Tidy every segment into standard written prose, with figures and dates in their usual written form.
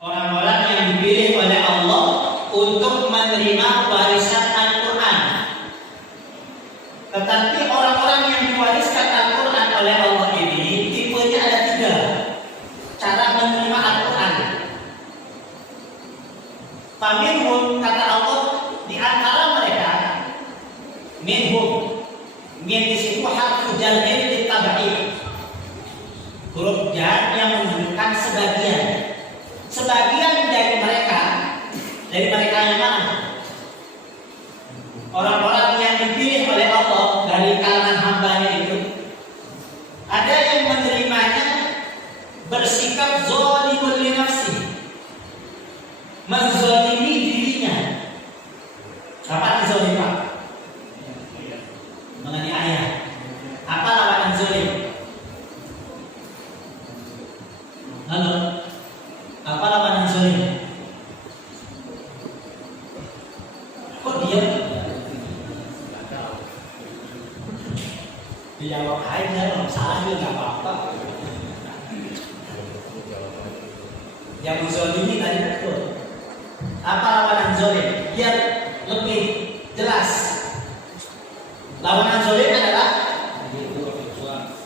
Orang-orang yang dipilih oleh Allah untuk menerima warisan Al-Quran. Tetapi orang-orang yang diwariskan Al-Quran oleh Allah ini tipenya ada 3 cara menerima Al-Quran. Faminhum, kata Allah, di antara mereka, minhum, min di situ harfu jar'in ditabai, huruf jar yang menunjukkan sebagian. Sebagian dari mereka yang mana? Orang-orang yang dipilih oleh Allah dari kalangan hambanya itu, ada yang menerimanya bersikap zalimul li nafsi, menzalimi dirinya. Apa zalim, Pak? Menganiaya. Apa lawanan zalim? Halo? Apa lawanan zalim? Kok diam? Dijawab aja, kalau salah juga nggak apa-apa. Yang menzalimi tadi betul. Apa lawanan zalim? Biar lebih jelas. Lawanan zalim adalah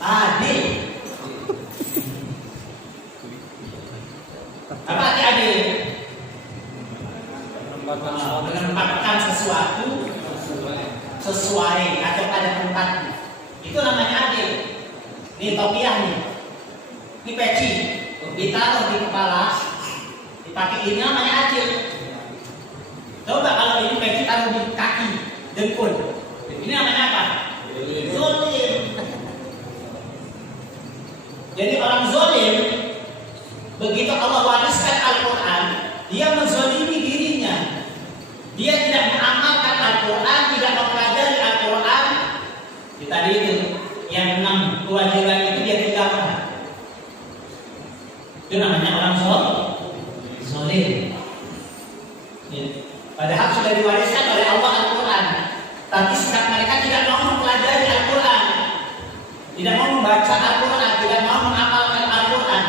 adil. Apa arti adil? Menempatkan sesuatu sesuai atau pada tempatnya. Itu namanya adil. Ini topiah nih. Ini peci. Ditaruh di kepala, dipakai, ini namanya adil. Coba kalau ini peci taruh di kaki, dengkul. Ini namanya apa? Zolim. Jadi orang zolim, begitu Allah wariskan Al-Quran, dia menzalimi dirinya. Dia tidak mengamalkan Al-Quran, tidak mempelajari Al-Quran. Tadi itu yang 6 kewajiban itu dia tinggalkan. Itu namanya orang zalim. Padahal sudah diwariskan oleh Allah Al-Quran, tapi sikap mereka tidak mau mempelajari Al-Quran, tidak mau membaca Al-Quran, tidak mau mengamalkan Al-Quran.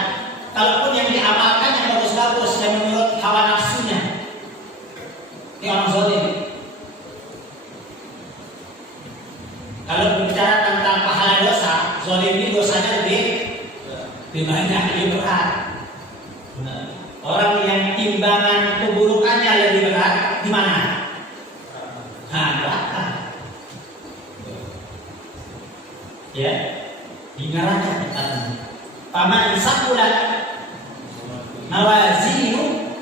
Kalaupun yang diamalkan yang bagus-bagus, yang menurut hawa nafsunya, ini orang zalim. Kalau bicara tentang pahala dosa, zalim ini dosanya lebih banyak, lebih berat. Orang yang timbangan keburukannya lebih berat di mana? Neraka. Ya, di neraka. Paman sakulat mawazinu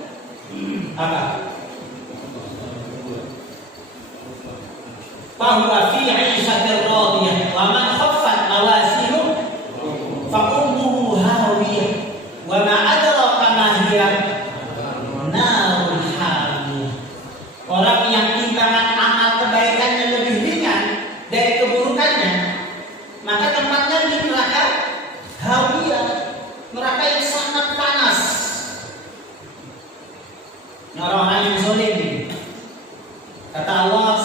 apa? Fahuwa fi 'ishatir radiyah wa man khaffat mawazinu fa ummuhu hawiyah wa ma adraka ma hiya narul hamiyah. Orang yang timbangan amal kebaikannya lebih ringan dari keburukannya, maka tempatnya di neraka hawiyah, neraka yang sangat panas. Orang-orang yang zalim, kata Allah,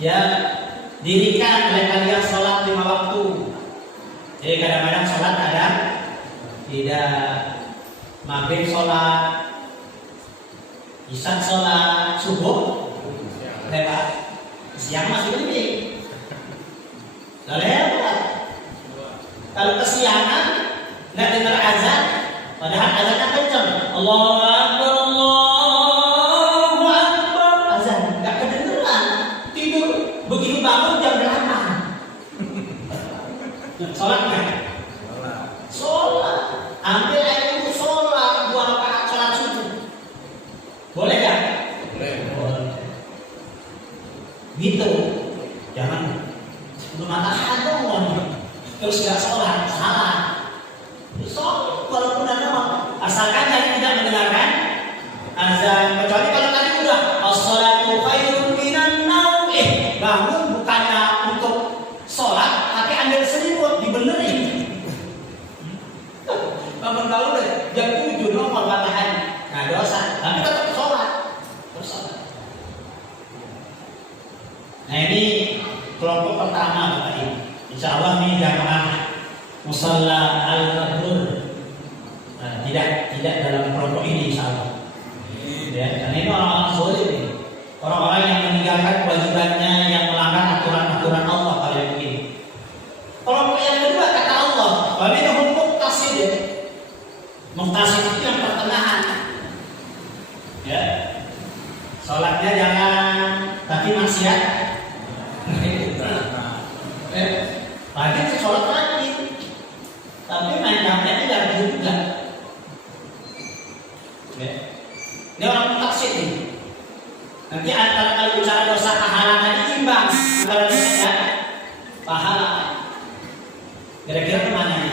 ya, dirikan oleh kalian sholat 5 waktu. Jadi kadang-kadang sholat, kadang tidak. Maghrib sholat, isya sholat, subuh lewat, siang masih lebih. Lewat. Kalau kesiangan nggak dengar azan, padahal azannya kencang. Allahu Akbar, Allahu Akbar, azan nggak kedengeran. Tidur, begitu bangun jam 8. Sholat nggak? Sholat. Ambil air itu sholat 2 rakaat sholat subuh. Boleh nggak? Boleh. Gitu. Jangan belum matahari dong. Terus nggak sholat, salah. Sholat walaupun ada asalkan tadi tidak mendengarkan azan. Kecuali kalau tadi udah as-sholatu khairun minan naum. Bangun bukannya untuk sholat, tapi ambil selimut dibenerin. Bangun deh jam 7 nongol matahari. Nah dosa, tapi tetap sholat. kelompok pertama Bapak Ibu. Insya Allah ini jamaah Musalla Al-Qabrul. Nah, tidak dalam kelompok ini Insya Allah. Ya, karena ini orang-orang zalim ini. Orang-orang yang meninggalkan kewajibannya, yang melanggar aturan-aturan Allah pada ini. Kelompok yang kedua kata Allah, wa minhum muqtasid. Muqtasid itu yang pertengahan. Ya. Salatnya jangan tapi maksiat. Rajin sholat rajin, tapi main HP-nya jangan juga. Ya. Ini orang mutaksir nih. Nanti antara kalau bicara dosa pahala tadi imbang antara dosa dan pahala. Kira-kira kemana ya?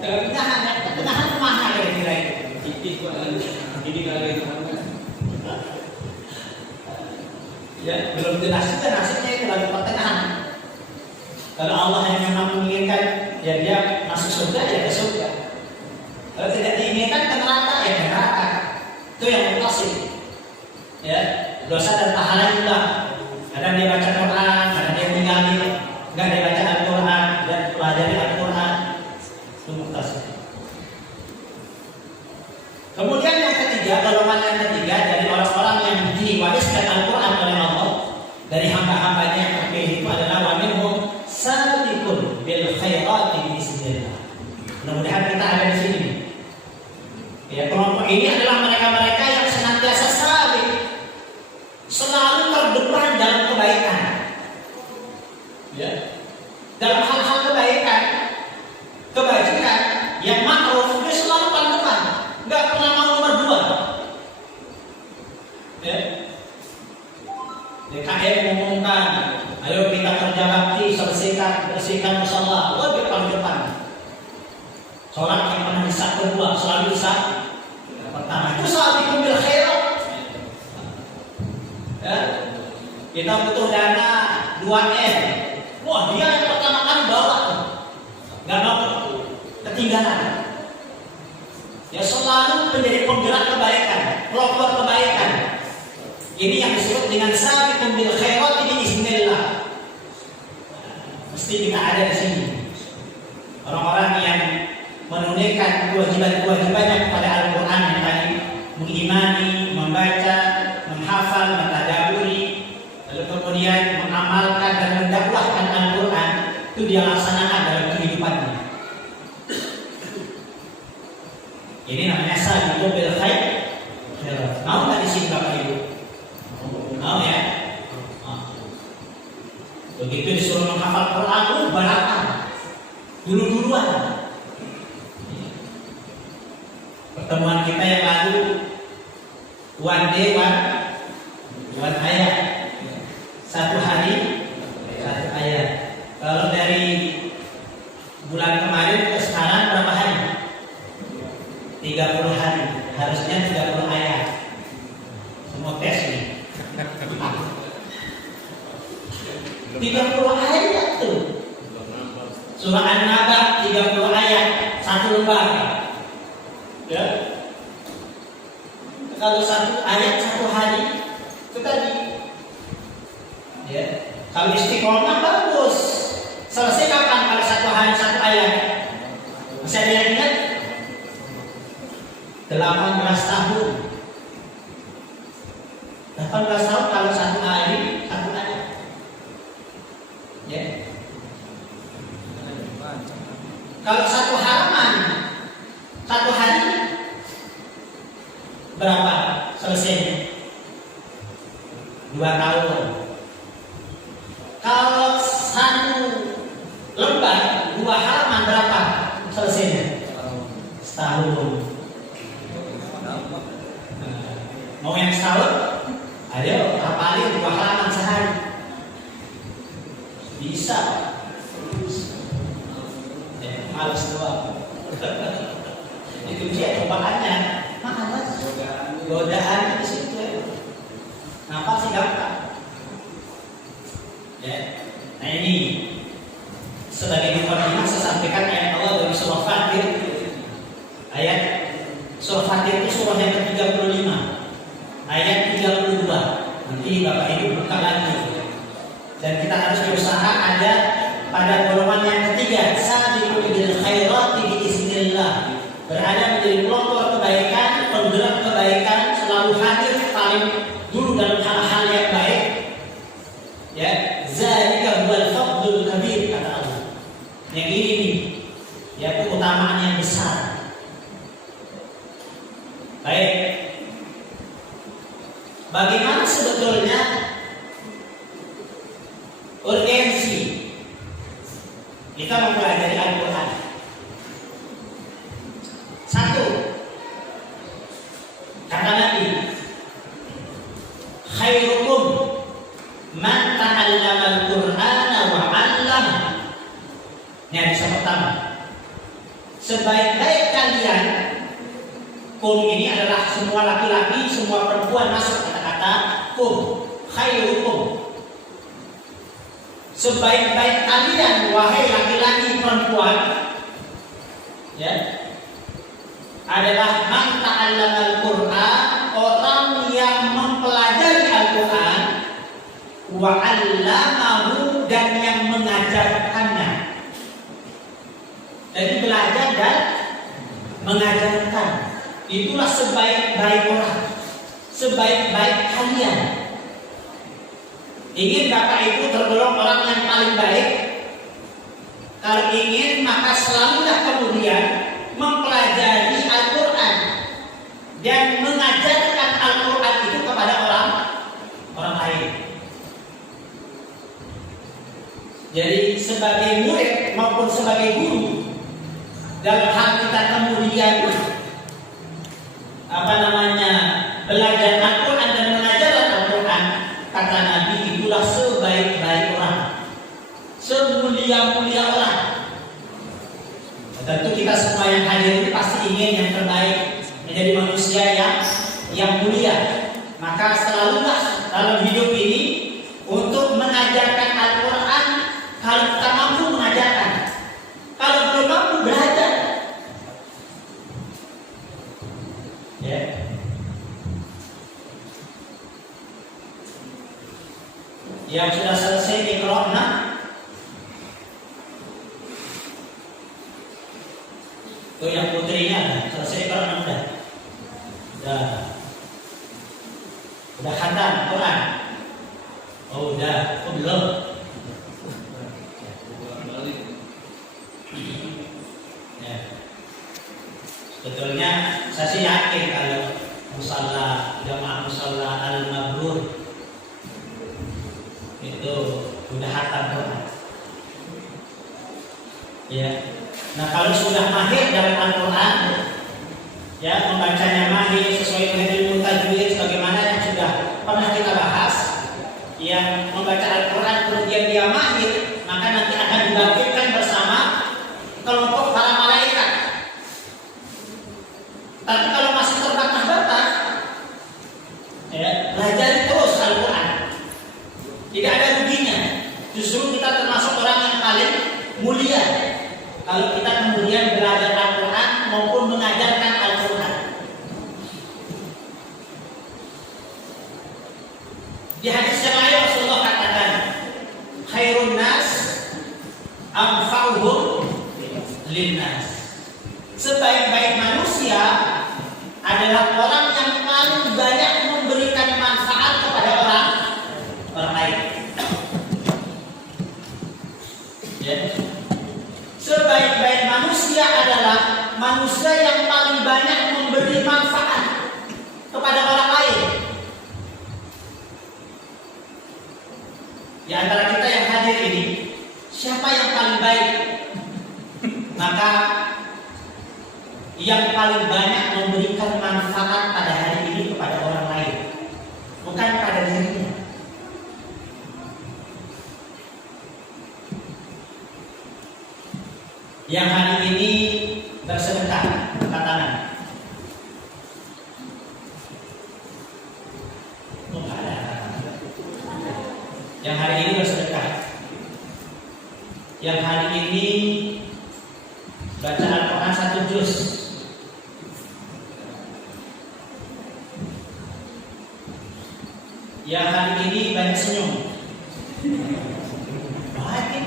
Kebenahan kemana kira-kira itu? Ini kali ya, belum jelas juga nasibnya itu lagi pertengahan. Kalau Allah yang memang menginginkan ya dia masuk surga ya ke surga. Kalau tidak diinginkan ke neraka ya ke neraka. Itu yang mutasid. Ya, dosa dan pahala juga. Kadang dia baca Quran, kadang dia tinggalin, enggak dia baca Al-Quran dan pelajari Al-Quran. Itu mutasid. Kemudian yang ketiga, golongan yang ketiga dari orang-orang yang diwariskan Al-Quran oleh Allah dari hamba-hambanya yang terpilih itu adalah wa minhum sabiqun bil khairati bismillah. Mudah-mudahan kita ada di sini. Ya, kelompok ini adalah mereka-mereka yang senantiasa sabiq, selalu terdepan dalam kebaikan. Ya. Dalam hal-hal kebaikan, kebajikan yang ma'ruf dia selalu paling depan. Enggak pernah mau nomor 2. Ya. DKM mengumumkan, ayo kita kerja bakti, bersihkan musala, dia paling depan. Sholat yang pernah bisa kedua, selalu bisa pertama. Itu saat dikumbil khairat. Ya. Kita butuh dana 2M. Wah, dia yang pertama kali bawa, nggak mau ketinggalan. Ya, selalu menjadi penggerak kebaikan, pelopor kebaikan. Ini yang disebut dengan sabiqun bil khairat ini bismillah. Mesti kita ada di sini. Orang-orang yang menunaikan kewajiban-kewajibannya kepada Al-Quran yang tadi mengimani, membaca, menghafal, mentadaburi, lalu kemudian mengamalkan dan mendakwahkan Al-Quran, itu dia laksanakan dalam kehidupannya. Ini namanya sabiqun bil khairat. Mau nggak di sini Bapak Ibu? Mau ya? Begitu disuruh menghafal Quran, balapan, dulu-duluan. Pertemuan kita yang lalu, one day one ayat, satu hari satu ayat. Kalau dari bulan kemarin ke sekarang berapa hari? 30 hari. Harusnya 30 ayat. Semua tes nih. 30 ayat tuh. Surah An-Naba 30 ayat, satu lembar. Ya. Kalau satu ayat satu hari itu tadi. Ya. Kalau istiqomah bagus. Selesai kapan kalau satu hari satu ayat? Masih ada yang ingat? 18 tahun. 18 tahun kalau satu hari satu ayat. Ya. Kalau satu halaman satu hari berapa selesainya? 2 tahun. Kalau satu lembar 2 halaman berapa selesainya? Setahun. Mau yang setahun? Ayo hafalin 2 halaman sehari. Bisa. Males doang. Itu dia cobaannya. Malas. Godaan di situ. Kenapa sih gampang? Ya. Nah ini sebagai mukadimah saya sampaikan ayat Allah dari surah Fatir. Ayat surah Fatir itu surah yang ke-35. Ayat pada golongan yang ketiga, sabiqu bil khairati biiznillah, berada menjadi kelompok kebaikan, penggerak kebaikan, selalu hadir paling dulu dalam hal-hal yang baik. Ya, zalika huwal fadlul kabir, kata Allah. Yang ini nih, ya, keutamaan yang besar. Baik. Bagaimana sebetulnya urgensi kita mempelajari Al-Quran? Satu, kata Nabi, khairukum man ta'allama al-Qur'ana wa 'allama. Ini hadis pertama. Sebaik-baik kalian, kum ini adalah semua laki-laki, semua perempuan masuk kata-kata kum, khairukum. Sebaik-baik kalian, wahai laki-laki perempuan, ya, adalah man ta'allama al-Qur'an, orang yang mempelajari Al-Quran, wa 'allamahu, dan yang mengajarkannya. Jadi belajar dan mengajarkan. Itulah sebaik-baik orang, sebaik-baik kalian. Ingin Bapak Ibu tergolong orang yang paling baik? Kalau ingin, maka selalulah kemudian mempelajari Al-Quran dan mengajarkan Al-Quran itu kepada orang lain. Jadi sebagai murid maupun sebagai guru, dalam hal kita kemudian belajar Al-Quran dan mengajarkan Al-Quran, kata Nabi, itulah sebaik-baik orang, semulia-mulia orang. Tentu kita semua yang hadir ini pasti ingin yang terbaik, menjadi manusia yang mulia. Maka selalulah dalam hidup ini untuk mengajarkan Al-Quran. Kalau kita mampu mengajarkan, kalau belum mampu belajar, ya. Yang sudah selesai Iqra', tuh yang putrinya selesai Iqra' udah khatam Quran. Oh udah, belum. Ya. Sebetulnya saya sih yakin kalau jamaah musalla al-mabrur itu udah khatam Quran. Ya. Nah, kalau sudah mahir dalam Al-Quran, ya, membacanya mahir sesuai dengan ilmu tajwid sebagaimana yang sudah pernah kita bahas, yang membaca Al-Quran kemudian dia mahir, maka nanti akan dibangkitkan bersama kelompok para malaikat. Tapi kalau masih terbatas-batas, ya, belajar terus Al-Quran, tidak ada ruginya. Justru kita termasuk orang yang paling mulia kalau kita kemudian belajar Al-Quran maupun mengajarkan Al-Quran. Di hadis yang lain Rasulullah katakan, khairun nas anfa'uhum linnas. Sebaik-baik manusia adalah orang yang paling banyak memberikan manfaat kepada orang lain. Ya. Sebaik-baik manusia adalah manusia yang paling banyak memberi manfaat kepada orang lain. Di antara kita yang hadir ini, siapa yang paling baik? Maka yang paling banyak memberikan manfaat pada hari ini kepada orang lain, bukan pada dirinya. Yang hari ini bersedekah, katakan. Yang hari ini bersedekah. Yang hari ini baca Al-Quran 1 juz. Yang hari ini banyak senyum. Baik.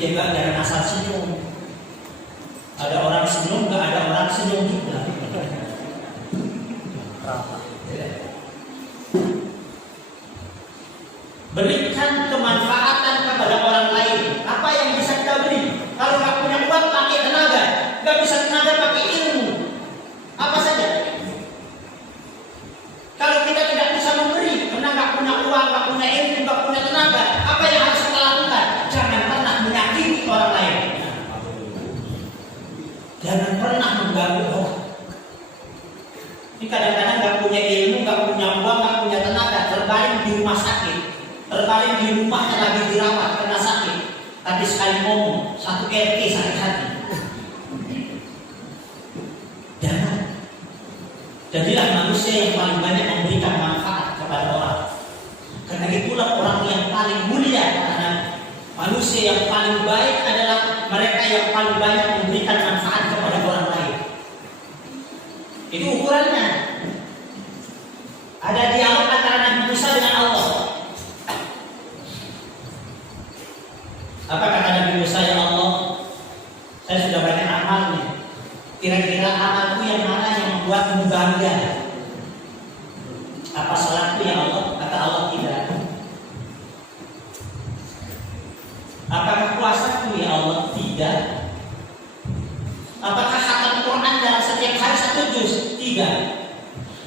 juga jangan asal senyum. Ada orang senyum, nggak ada orang senyum juga. Berikan kemanfaatan kepada orang lain. Apa yang bisa kita beri? Kalau nggak punya uang, pakai tenaga. Nggak bisa tenaga, pakai ilmu. Apa saja? Kalau kita tidak bisa memberi, karena nggak punya uang, nggak punya ilmu, nggak punya tenaga, apa yang harus kita lakukan? Jangan pernah menyakiti orang lain. Jangan pernah mengganggu orang. Ini kadang-kadang nggak punya ilmu, nggak punya uang, nggak punya tenaga, terbaring di rumah sakit, terbaring di rumahnya lagi dirawat karena sakit. Tapi sekali ngomong, satu RT sakit hati. Jangan. Jadilah manusia yang paling banyak memberikan manfaat kepada orang. Karena itulah orang yang paling mulia. Karena manusia yang paling baik adalah mereka yang paling banyak memberikan manfaat kepada orang lain. Itu ukurannya. Ada dialog antara Nabi Musa dengan Allah. Apa kata Nabi Musa, ya Allah, saya sudah banyak amalnya. Kira-kira amalku yang mana yang membuatmu bangga? Apa salatku ya Allah? Kata Allah, tidak. Apakah puasaku ya Allah? Tidak. Apakah khatam Quran dalam setiap hari 1 juz? Tidak.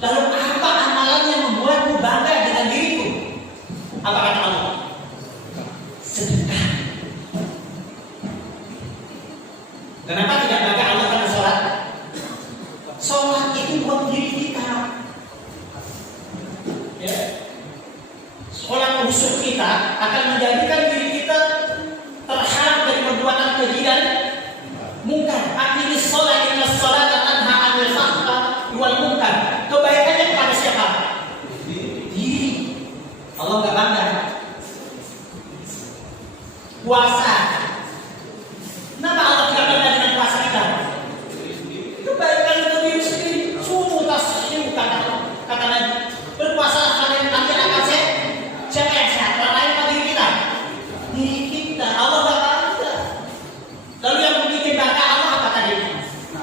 Lalu apa amalan yang membuatmu bangga dengan diriku? Apa kata Allah? Sedekah. Kenapa tidak bangga Allah karena sholat? Sholat itu buat diri kita. Ya. Sholat musuh kita akan menjadikan diri kita terhalang dari perbuatan keji dan mungkar. Aqimis sholat, inna sholata tanha 'anil fahsya'i wal munkar. Kebaikannya kepada siapa? Diri. Allah enggak bangga. Puasa. Kenapa Allah tidak bangga dengan puasa kita? Kebaikan untuk diri sendiri. Sumu tashiu kata Nabi. Berpuasalah kalian akan sehat. Siapa yang sehat? Orang lain atau diri kita? Diri kita. Allah enggak bangga. Lalu yang membuat bangga Allah apa tadi?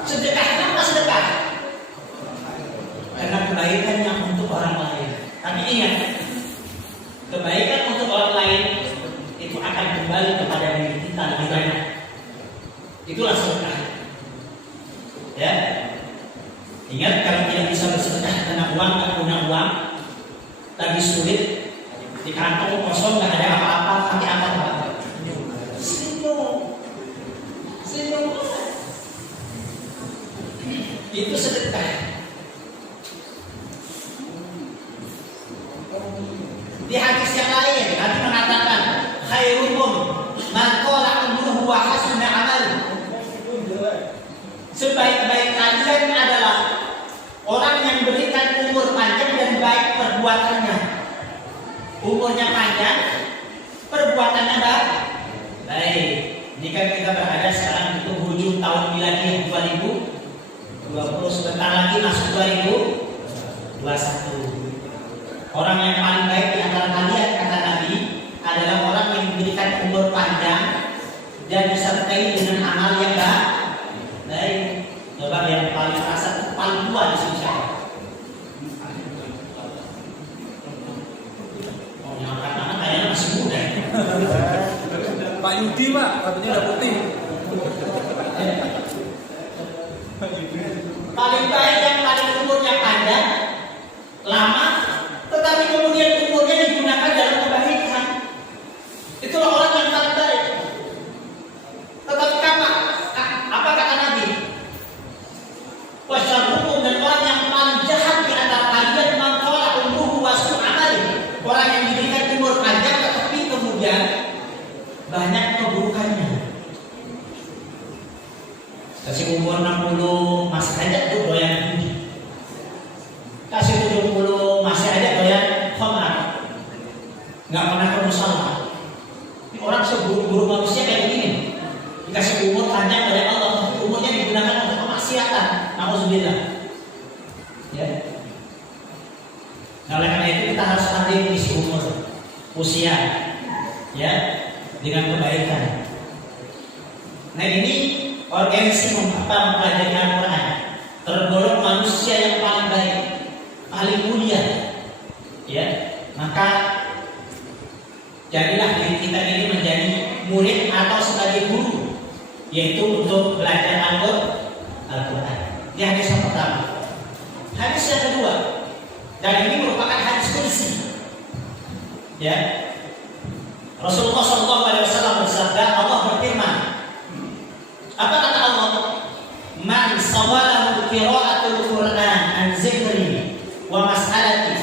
Sedekah. Kenapa sedekah? Karena kebaikan yang untuk orang lain. Tapi ingat, kebaikan untuk orang lain itu akan kembali kepada diri kita lebih banyak. Itulah sedekah. Ya. Ingat, kalau tidak bisa bersedekah karena uang, nggak punya uang, lagi sulit, di kantong kosong nggak ada apa-apa, pakai apa? Senyum. Itu sedekah. Di hadis yang lain, Nabi mengatakan, khairukum man qala umruhu wa hasuna amaluhu. Sebaik-baik kalian adalah orang yang berikan umur panjang dan baik perbuatannya. Umurnya panjang, perbuatannya baik. Ini kan kita berada sekarang di penghujung tahun miladi 2020, sebentar lagi masuk 2021. Orang yang paling baik di antara kalian, kata Nabi, adalah orang yang diberikan umur panjang dan disertai dengan amal yang baik. Coba yang paling terasa paling tua di sini siapa? Oh, yang angkat-angkat kayaknya masih muda. Pak Yudi, Pak, katanya udah putih. Paling baik yang paling umurnya panjang, lama, tetapi kemudian umurnya digunakan dalam kebaikan. Itulah orang yang paling baik. Tetapi apa kata Nabi? Wasyarrukum, dan orang yang paling jahat di antara kalian man qala umruhu wa su'a amali. Orang yang diberikan umur panjang tetapi kemudian banyak keburukannya. Kasih umur 60 masih aja tuh doyan judi. Kasih 70 masih aja doyan khamar. Enggak pernah ke musala. Orang seburuk-buruk manusia kayak begini. Dikasih umur panjang oleh Allah, umurnya digunakan untuk kemaksiatan. Nauzubillah. Ya. Nah, oleh karena itu kita harus hadir di umur usia, ya, dengan kebaikan. Nah ini organisasi mempelajari Al-Quran tergolong manusia yang paling baik, paling mulia, ya. Maka jadilah diri kita ini menjadi murid atau sebagai guru, yaitu untuk belajar Al-Quran. Ini hadis yang pertama. Hadis yang kedua, dan ini merupakan hadis kursi, ya. Rasulullah SAW bersabda, Allah berfirman, apa kata Allah? Man sawalahu qira'atul Qur'an an zikri wa mas'alati.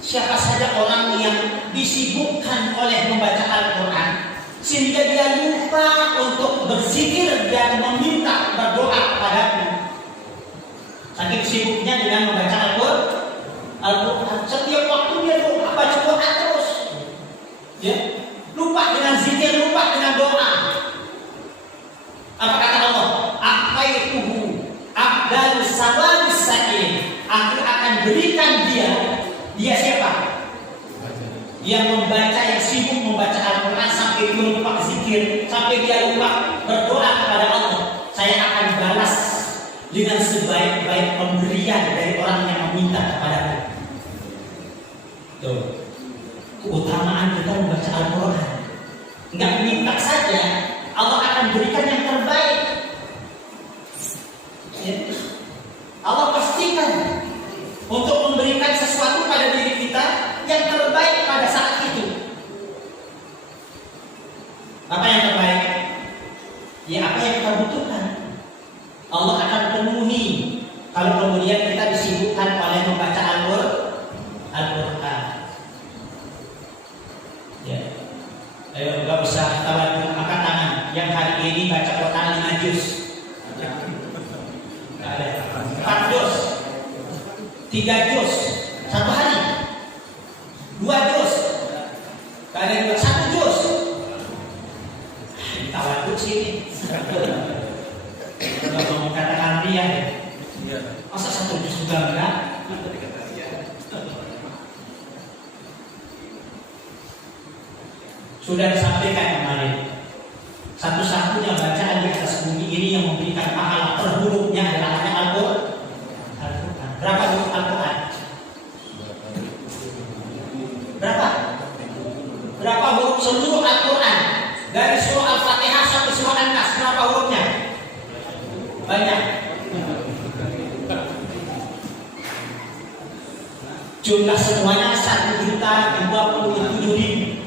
Siapa saja orang yang disibukkan oleh membaca Al-Quran sehingga dia lupa untuk berzikir dan meminta berdoa padaku. Saking sibuknya dengan membaca Al-Quran, setiap waktu dia doa, baca doa terus, ya, lupa dengan zikir, lupa dengan doa. Apa kata Allah? Aqaituhu afdalus sawabis sa'in. Aku akan berikan dia siapa? Yang membaca, yang sibuk membaca Al-Quran sampai dia lupa zikir, sampai dia lupa berdoa kepada Allah. Saya akan balas dengan sebaik-baik pemberian dari orang yang meminta kepadaku. Tuh, keutamaan kita membaca Al-Quran. Enggak minta saja, Allah akan berikan yang terbaik. Ya. Allah pastikan untuk memberikan sesuatu pada diri kita yang terbaik pada saat itu. Apa yang terbaik? Ya apa yang kita butuhkan. Allah akan penuhi kalau kemudian kita disibukkan oleh membaca Al-Quran. Ya. Ayo nggak usah tawadhu, angkat tangan yang hari ini baca Quran 5 juz. Ada 4 juz, 3 juz satu hari, 2 juz, ada 1 juz. Tawadhu sini. Kalau mau katakan dia, masa 1 juz juga enggak? Sudah disampaikan kemarin, satu-satunya bacaan di atas bumi ini yang memberikan pahala per hurufnya adalah hanya Al-Quran. Berapa huruf Al-Quran? Berapa huruf seluruh Al-Quran? Dari surah Al-Fatihah sampai surah An-Nas, berapa hurufnya? Banyak. Jumlah semuanya 1.027.000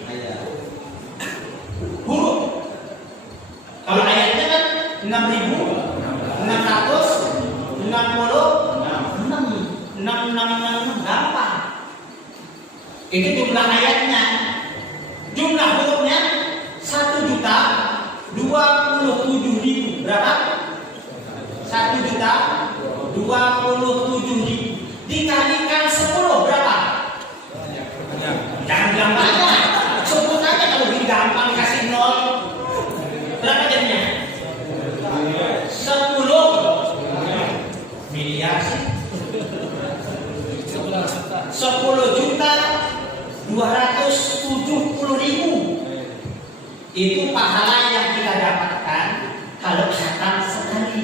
huruf. Kalau ayatnya kan 6.666 gampang. Itu jumlah ayatnya. Jumlah hurufnya 1.027.000. Berapa? 1.027.000 dikalikan 10 berapa? Jangan bilang banyak. Sebut aja kalau gampang kasih 0. Berapa jadinya? 10 miliar sih. 10.270.000. Itu pahala yang kita dapatkan kalau khatam sekali.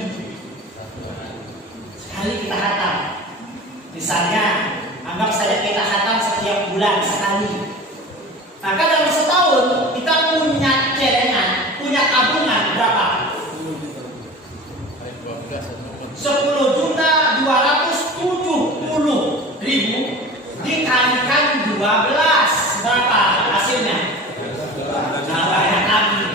Sekali kita khatam. Misalnya, anggap saja kita khatam setiap bulan sekali. Maka dalam setahun kita punya celengan, punya tabungan berapa? 10.270.000 dikalikan 12 berapa hasilnya? Nah, banyak lagi.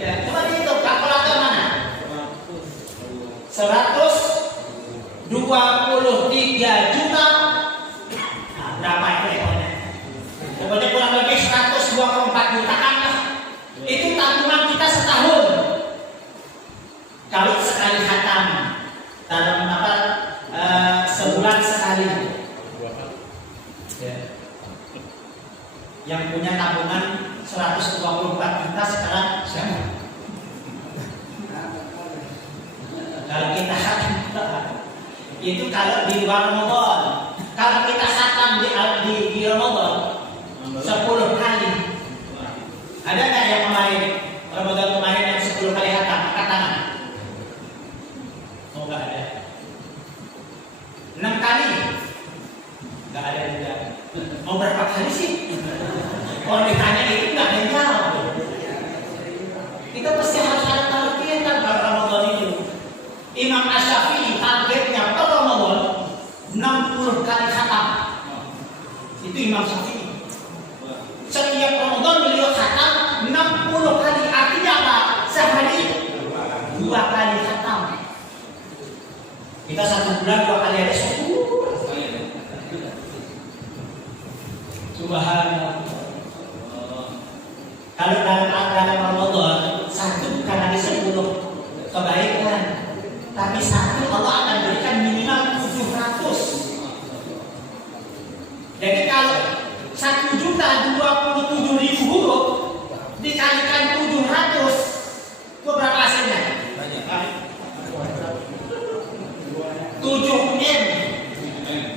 Ya, coba dihitung kalkulator mana? 123 juta. Nah, berapa itu ekornya? Pokoknya kurang lebih 124 jutaan lah. Itu tabungan kita setahun. Kalau sekali khatam dalam sebulan sekali. Ya. Yang punya tabungan 124 juta sekarang siapa? Kalau kita khatam itu kalau di luar Ramadan. Kalau kita khatam di Ramadan 10 kali Nggak ada juga. Mau berapa kali sih? Kalau ditanya itu nggak ada yang jawab. Kita pasti harus ada target kan kalau Ramadan itu. Imam Asy-Syafi'i targetnya per Ramadan 60 kali khatam. Itu Imam Syafi'i. Setiap Ramadan beliau khatam 60 kali. Artinya apa? Sehari 2 kali khatam. Kita 1 bulan 2 kali ada 10. Subhanallah. Kalau dalam Ramadan 1 bukan lagi 10 kebaikan, tapi 1 Allah akan berikan minimal 700. Jadi kalau 1.027.000 huruf dikalikan 700, itu berapa hasilnya? 7 M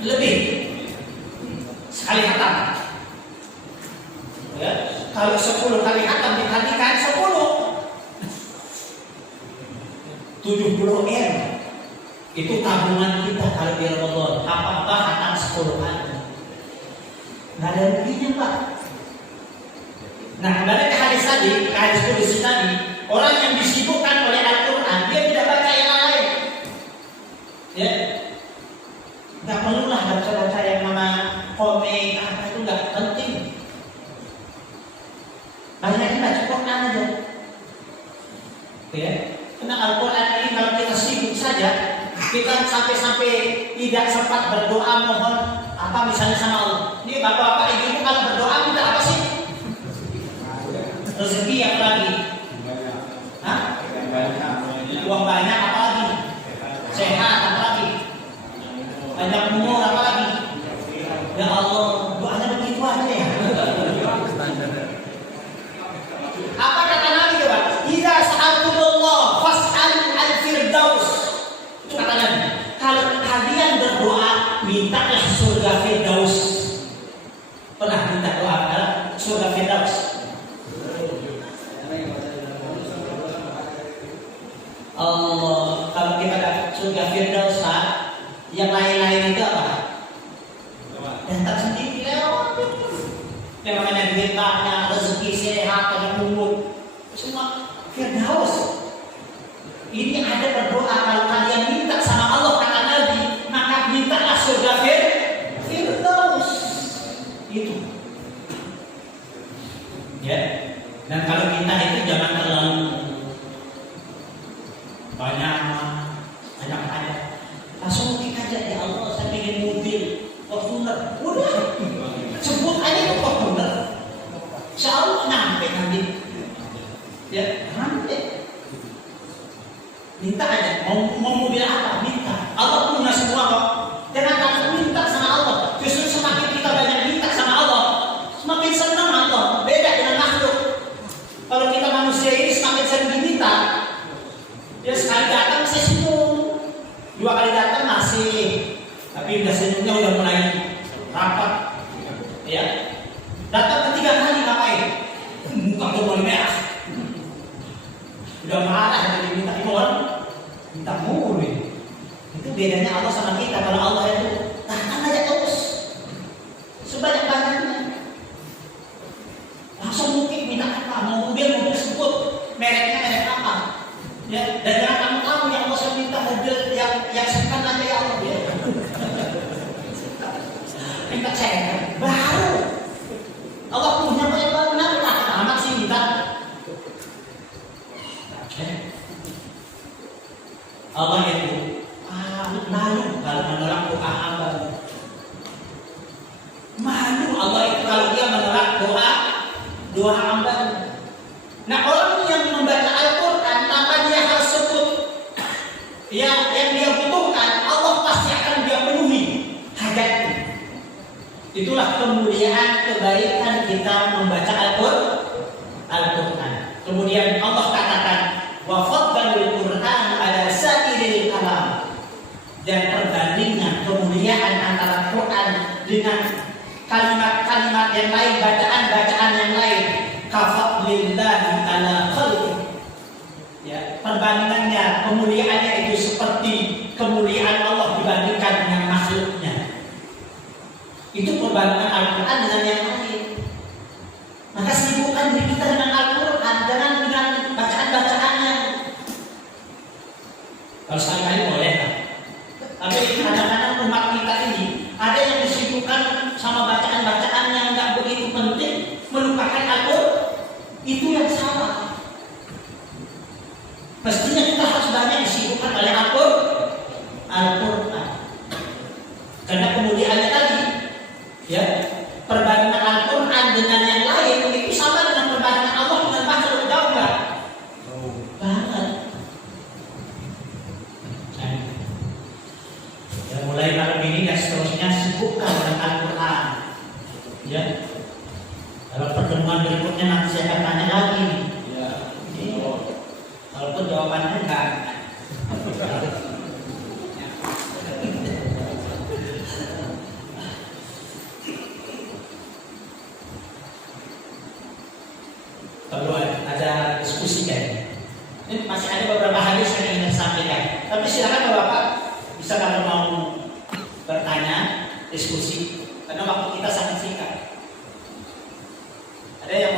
lebih sekali khatam. Ya, kalau 10 kali khatam dikalikan 70 M. Itu tabungan kita kalau di Ramadan. Apa-apa khatam 10 kali. Nggak ada ruginya, Pak. Nah, kembali ke hadis tadi, ke hadis qudsi tadi, orang yang disibukkan oleh Al-Quran, dia tidak baca yang lain. Ya, nggak perlulah baca-baca yang nama komik, apa itu nggak penting. Banyakin baca Quran aja. Ya, karena Al-Quran ini kalau kita sibuk saja, kita sampai-sampai tidak sempat berdoa mohon apa misalnya sama Allah. Ini bapak-bapak ibu kalau berdoa minta apa sih? Rezeki apa lagi? Hah? Uang banyak apa lagi? Sehat apa lagi? Banyak umur apa lagi? Ya Allah, doanya begitu aja ya. Apa kata Nabi coba? Idza sa'altumullah fas'alu al-firdaus. Itu kata Nabi. Kalau kalian berdoa, mintalah surga Firdaus. Pernah minta doa surga Firdaus? Allah, kalau kita dapat surga Firdaus, Pak, yang lain-lain itu apa? Datang sendiri lewat. Yang namanya duit banyak, rezeki sehat, ada umur, semua Firdaus. Ini ada berdoa kalau kalian minta sama Allah kata Nabi, maka mintalah surga Firdaus. Itu. Ya. Dan kalau minta itu jangan terlalu banyak. Langsung kita aja ya Allah, saya ingin mobil Fortuner. Udah. Sebut aja itu Fortuner. Insya Allah nanti. Ya, nanti. Minta aja, mau mobil apa? Minta. Allah punya semua kok. Jangan takut minta sama Allah. Justru semakin kita banyak minta sama Allah, semakin senang Allah. Beda dengan makhluk. Kalau kita manusia ini semakin sering diminta, dia sekali datang saya senyum, 2 kali datang masih, tapi udah senyumnya udah mulai rapat. Ya, datang ketiga kali ngapain? Muka udah mulai merah. Udah marah jadi minta orang minta mulu. Itu bedanya Allah sama kita. Kalau Allah itu tahan aja terus sebanyak-banyaknya. Langsung mungkin minta apa? Mau mobil sebut mereknya merek apa? Ya, dan jangan kamu tahu yang Allah saya minta mobil yang sekan aja ya Allah. Ya. Minta saya baru. Allah punya banyak baru kenapa amat sih minta? Allah itu malu kalau menolak doa hamba. Malu Allah itu kalau dia menolak doa hamba. Nah, orang yang membaca Al-Quran tanpa dia harus sebut yang dia butuhkan, Allah pasti akan dia penuhi hajatnya. Itulah kemuliaan kebaikan kita membaca Al-Quran. Kemudian Allah katakan wa faddalul Quran ala sa'iril kalam, dan perbandingan kemuliaan antara Quran dengan kalimat-kalimat yang lain, bacaan-bacaan yang lain, kafadlillahi ala khalqi. Ya, perbandingannya, kemuliaannya itu seperti kemuliaan Allah dibandingkan dengan makhluknya. Itu perbandingan Al-Quran dengan yang lain. Maka sibukkan diri kita dengan Al-Quran, jangan dengan bacaan-bacaan yang kalau sekali-kali boleh lah. Tapi kadang-kadang umat kita ini ada yang disibukkan sama bacaan-bacaan yang nggak begitu penting, melupakan Al-Quran. Itu yang salah. Mestinya kita harus banyak disibukkan oleh Al-Quran. Karena kemudiannya tadi, ya, perbandingan Al-Quran dengan yang lain itu sama dengan perbandingan Allah dengan makhluk, tahu nggak? Banget. Ya, mulai malam ini dan seterusnya sibukkan dengan Al-Quran. Ya. Dalam pertemuan berikutnya nanti saya akan tanya lagi. Ya. Walaupun jawabannya enggak. Perlu ada diskusi kan? Ini masih ada beberapa hadis yang ingin saya sampaikan. Tapi silakan Bapak bisa kalau mau bertanya, diskusi. Karena waktu kita sangat singkat. Ada yang